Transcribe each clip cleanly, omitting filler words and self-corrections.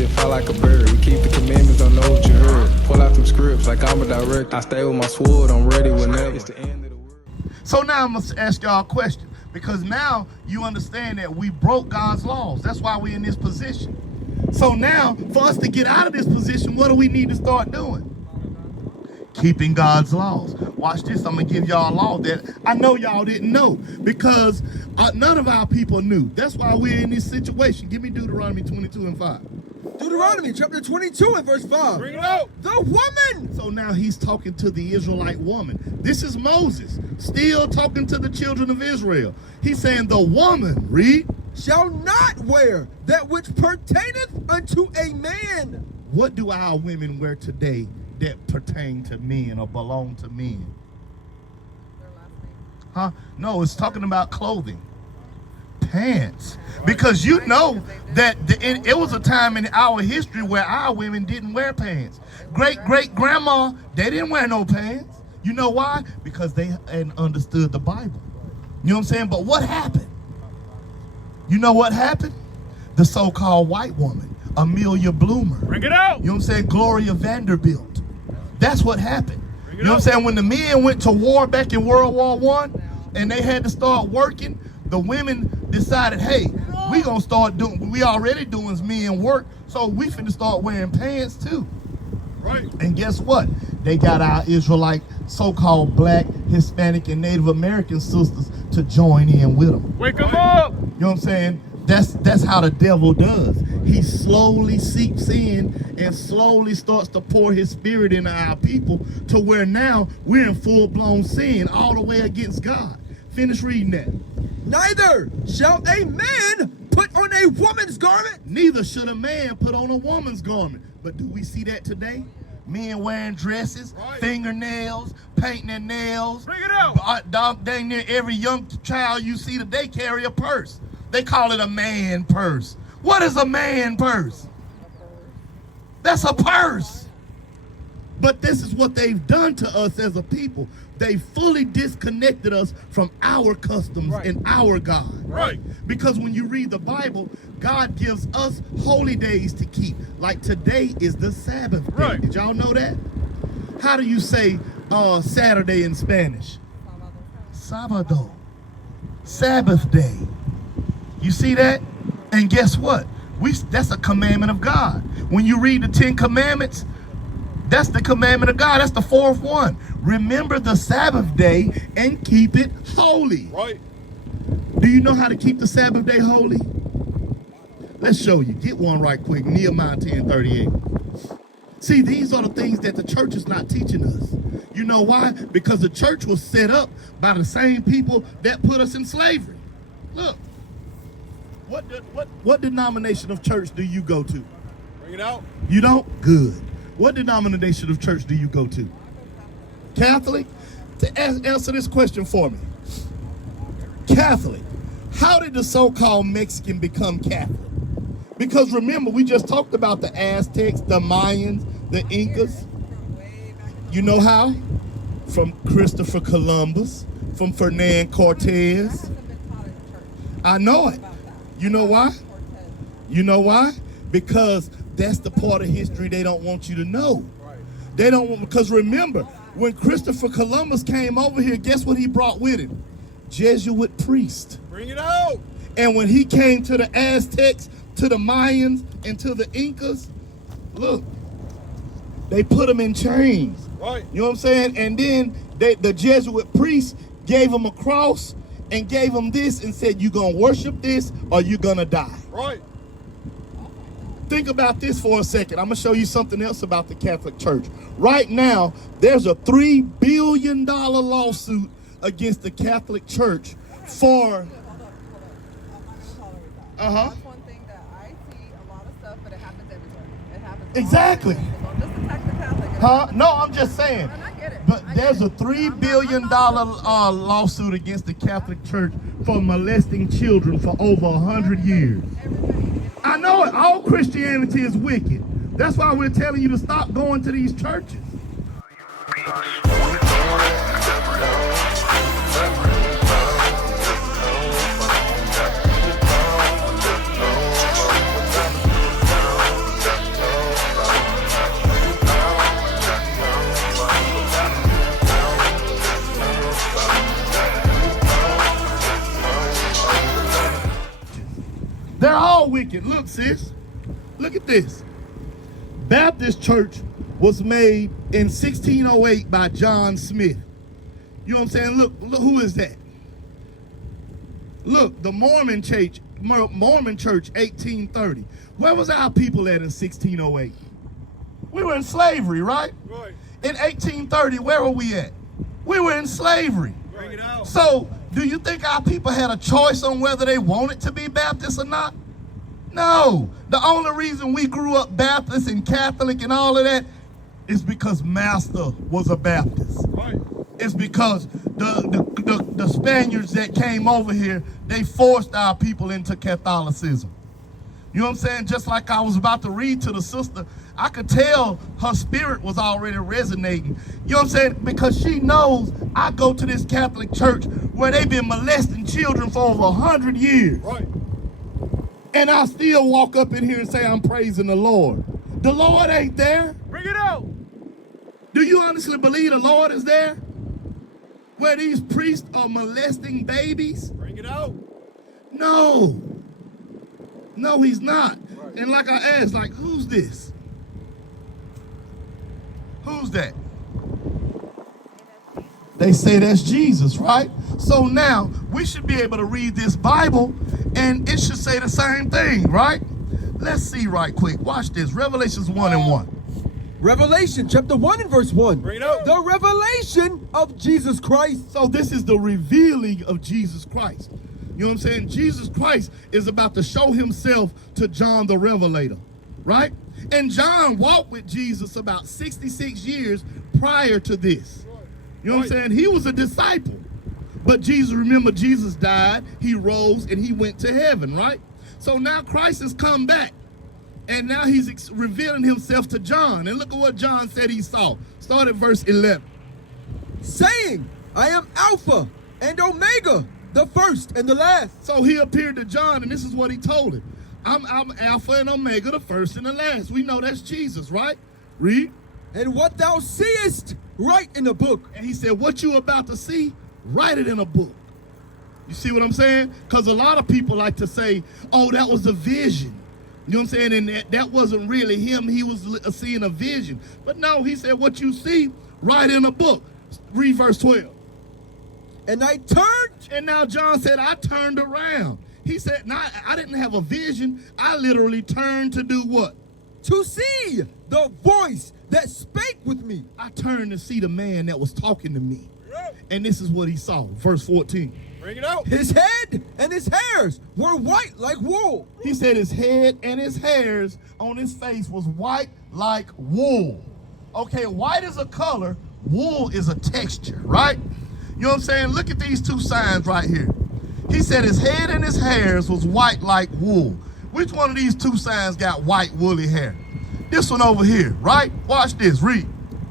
get fly like a bird. You keep the commandments, don't know what you heard. Pull out them scripts like I'm a director. I stay with my sword, I'm ready whenever. It's the end of the world. So now I'm going to ask y'all a question, because now you understand that we broke God's laws. That's why we're in this position. So now, for us to get out of this position, what do we need to start doing? Keeping God's laws. Watch this. I'm going to give y'all a law that I know y'all didn't know, because none of our people knew. That's why we're in this situation. Give me Deuteronomy 22 and 5. Deuteronomy chapter 22 and verse 5. Bring it out. The woman. So now he's talking to the Israelite woman. This is Moses still talking to the children of Israel. He's saying the woman, read, shall not wear that which pertaineth unto a man. What do our women wear today that pertain to men or belong to men? Their last name. Huh? No, it's talking about clothing. Pants. Because you know that it was a time in our history where our women didn't wear pants. Great-great-grandma, they didn't wear no pants. You know why? Because they hadn't understood the Bible. You know what I'm saying? But what happened? You know what happened? The so-called white woman, Amelia Bloomer. Bring it out. You know what I'm saying? Gloria Vanderbilt. That's what happened. You know what I'm saying? When the men went to war back in World War I and they had to start working, the women decided, hey, we gonna start doing, we already doing men work, so we finna start wearing pants too. Right. And guess what? They got our Israelite, so-called black, Hispanic, and Native American sisters to join in with them. Wake them up. You know what I'm saying? That's how the devil does. He slowly seeps in and slowly starts to pour his spirit into our people to where now we're in full-blown sin all the way against God. Finish reading that. Neither shall a man put on a woman's garment. Neither should a man put on a woman's garment. But do we see that today? Men wearing dresses, fingernails, painting their nails. Bring it out. Dang near every young child you see today carry a purse. They call it a man purse. What is a man purse? That's a purse. But this is what they've done to us as a people. They fully disconnected us from our customs and our God. Right. Because when you read the Bible, God gives us holy days to keep. Like today is the Sabbath day. Right. Did y'all know that? How do you say Saturday in Spanish? Sábado. Sabbath day. You see that? And guess what? That's a commandment of God. When you read the 10 commandments, that's the commandment of God. That's the fourth one. Remember the Sabbath day and keep it holy. Right. Do you know how to keep the Sabbath day holy? Let's show you. Get one right quick. Nehemiah 10:38. See, these are the things that the church is not teaching us. You know why? Because the church was set up by the same people that put us in slavery. Look. What denomination of church do you go to? Bring it out. You don't? Good. What denomination of church do you go to? Catholic? To answer this question for me. Catholic. How did the so-called Mexican become Catholic? Because remember, we just talked about the Aztecs, the Mayans, the Incas. You know how? From Christopher Columbus, from Ferdinand Cortez. I know it. You know why? You know why? Because that's the part of history they don't want you to know. They don't want, because remember, when Christopher Columbus came over here, guess what he brought with him? Jesuit priest. Bring it out. And when he came to the Aztecs, to the Mayans, and to the Incas, look, they put them in chains. Right. You know what I'm saying? And then the Jesuit priest gave them a cross and gave them this and said, you're going to worship this or you're going to die. Right. Think about this for a second. I'm going to show you something else about the Catholic Church. Right now, there's a $3 billion lawsuit against the Catholic Church for... That's one thing that I see a lot of stuff, but it happens everywhere. It happens. Exactly. Don't just attack the Catholic. Huh? No, I'm just saying. And I get it. But there's a $3 billion lawsuit against the Catholic Church for molesting children for over 100 years. I know it. All Christianity is wicked. That's why we're telling you to stop going to these churches. look, sis. Look at this. Baptist church was made in 1608 by John Smith. You know what I'm saying? Look, who is that? Look, the Mormon church, 1830. Where was our people at in 1608? We were in slavery, right? Right. In 1830, where were we at? We were in slavery. Bring it out. So, do you think our people had a choice on whether they wanted to be Baptist or not? No. The only reason we grew up Baptist and Catholic and all of that is because Master was a Baptist. Right. It's because the Spaniards that came over here, they forced our people into Catholicism. You know what I'm saying? Just like I was about to read to the sister, I could tell her spirit was already resonating. You know what I'm saying? Because she knows I go to this Catholic church where they've been molesting children for over 100 years. Right. And I still walk up in here and say I'm praising the Lord. The Lord ain't there. Bring it out. Do you honestly believe the Lord is there? Where these priests are molesting babies? Bring it out. No. No, he's not. Right. And like I asked, like, who's this? Who's that? They say that's Jesus, right? So now we should be able to read this Bible and it should say the same thing, right? Let's see right quick. Watch this. Revelations 1:1. Revelation chapter 1 and verse 1. Bring it out. The revelation of Jesus Christ. So this is the revealing of Jesus Christ. You know what I'm saying? Jesus Christ is about to show himself to John the Revelator, right? And John walked with Jesus about 66 years prior to this. You know what I'm saying? He was a disciple. But Jesus, remember, Jesus died, he rose, and he went to heaven, right? So now Christ has come back. And now he's revealing himself to John. And look at what John said he saw. Start at verse 11. Saying, I am Alpha and Omega, the first and the last. So he appeared to John, and this is what he told him. I'm Alpha and Omega, the first and the last. We know that's Jesus, right? Read. And what thou seest, write in the book. And he said, what you about to see, write it in a book. You see what I'm saying? Because a lot of people like to say, oh, that was a vision. You know what I'm saying? And that wasn't really him. He was seeing a vision. But no, he said, what you see, write in a book. Read verse 12. And I turned. And now John said, I turned around. He said, no, I didn't have a vision. I literally turned to do what? To see the voice that spake with me. I turned to see the man that was talking to me. And this is what he saw. Verse 14. Bring it out. His head and his hairs were white like wool. He said his head and his hairs on his face was white like wool. Okay, white is a color, wool is a texture, right? You know what I'm saying? Look at these two signs right here. He said his head and his hairs was white like wool. Which one of these two signs got white woolly hair? This one over here, right? Watch this, read.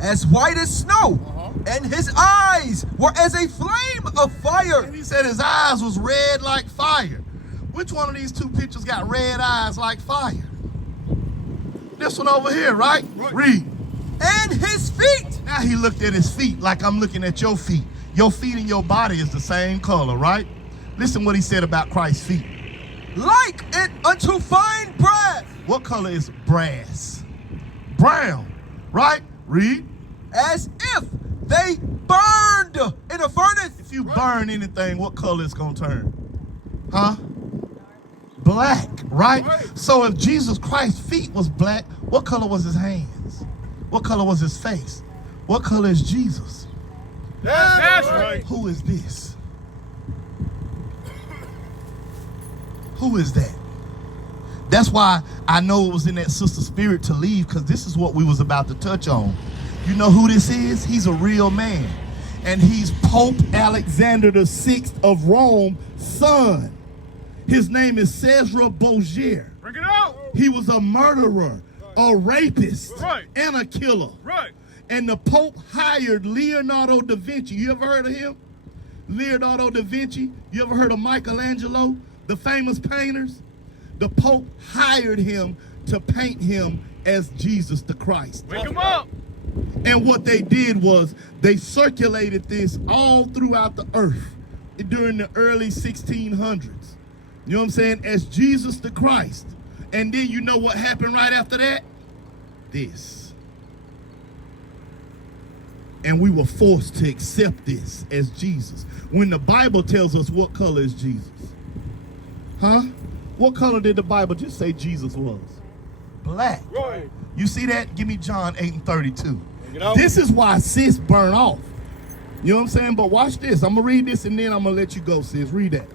As white as snow. And his eyes were as a flame of fire. And he said his eyes was red like fire. Which one of these two pictures got red eyes like fire? This one over here, right? Read. And his feet. Now he looked at his feet like I'm looking at your feet. Your feet and your body is the same color, right? Listen what he said about Christ's feet. Like it unto fine brass. What color is brass? Brown, right? Read. As if they burned in a furnace. If you burn anything, what color is gonna turn? Huh? Black, right? So if Jesus Christ's feet was black, what color was his hands? What color was his face? What color is Jesus? That's right. Who is this? Who is that? That's why I know it was in that sister spirit to leave, because this is what we was about to touch on. You know who this is? He's a real man. And he's Pope Alexander VI of Rome's son. His name is Cesare Borgia. Bring it out. He was a murderer, a rapist, and a killer. Right. And the Pope hired Leonardo da Vinci. You ever heard of him? Leonardo da Vinci. You ever heard of Michelangelo, the famous painters? The Pope hired him to paint him as Jesus the Christ. Wake him up. And what they did was they circulated this all throughout the earth during the early 1600s. You know what I'm saying? As Jesus the Christ. And then you know what happened right after that? This. And we were forced to accept this as Jesus. When the Bible tells us what color is Jesus. Huh? What color did the Bible just say Jesus was? Black. Right. You see that? Give me John 8:32. Bring it out. This is why sis burn off. You know what I'm saying? But watch this. I'm going to read this and then I'm going to let you go, sis. Read that.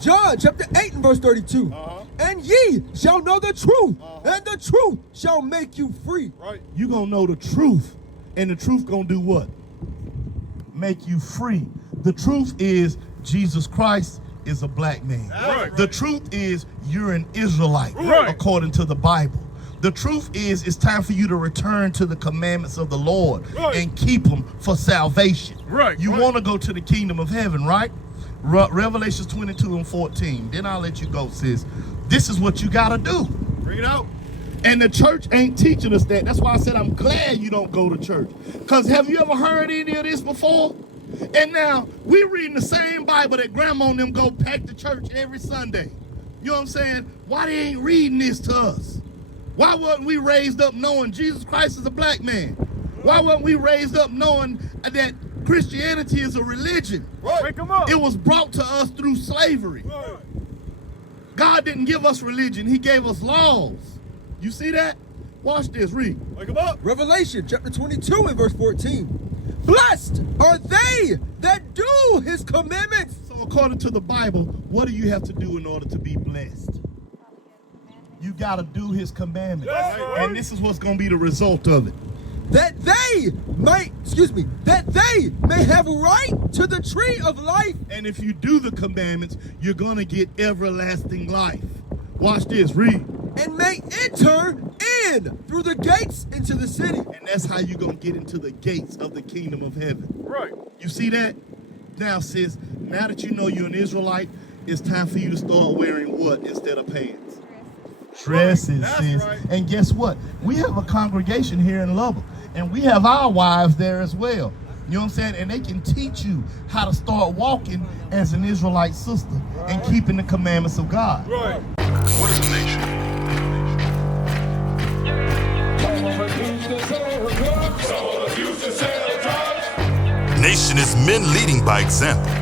John chapter 8 and verse 32. And ye shall know the truth, and the truth shall make you free. Right. You're going to know the truth. And the truth going to do what? Make you free. The truth is Jesus Christ is a black man. Right. The truth is you're an Israelite, Right. according to the Bible. The truth is it's time for you to return to the commandments of the Lord Right. and keep them for salvation. Right, You right. want to go to the kingdom of heaven, right? Revelation 22 and 14. Then I'll let you go, sis. This is what you got to do. Bring it out. And the church ain't teaching us that. That's why I said I'm glad you don't go to church. Because have you ever heard any of this before? And now we're reading the same Bible that grandma and them go pack to church every Sunday. You know what I'm saying? Why they ain't reading this to us? Why wasn't we raised up knowing Jesus Christ is a black man? Why wasn't we raised up knowing that Christianity is a religion? Right. Wake 'em up. It was brought to us through slavery. Right. God didn't give us religion. He gave us laws. You see that? Watch this. Read. Wake 'em up. Revelation chapter 22 and verse 14. Blessed are they that do his commandments. So according to the Bible, what do you have to do in order to be blessed? You got to do his commandments. That's right. And this is what's going to be the result of it. That they may have right to the tree of life. And if you do the commandments, you're going to get everlasting life. Watch this. Read. And may enter in through the gates into the city. And that's how you're going to get into the gates of the kingdom of heaven. Right. You see that? Now, sis, now that you know you're an Israelite, it's time for you to start wearing what instead of pants? Dresses, That's sis. right. And guess what? We have a congregation here in Lubbock, and we have our wives there as well. You know what I'm saying? And they can teach you how to start walking as an Israelite sister and keeping the commandments of God. Right. What is a nation? Nation is men leading by example.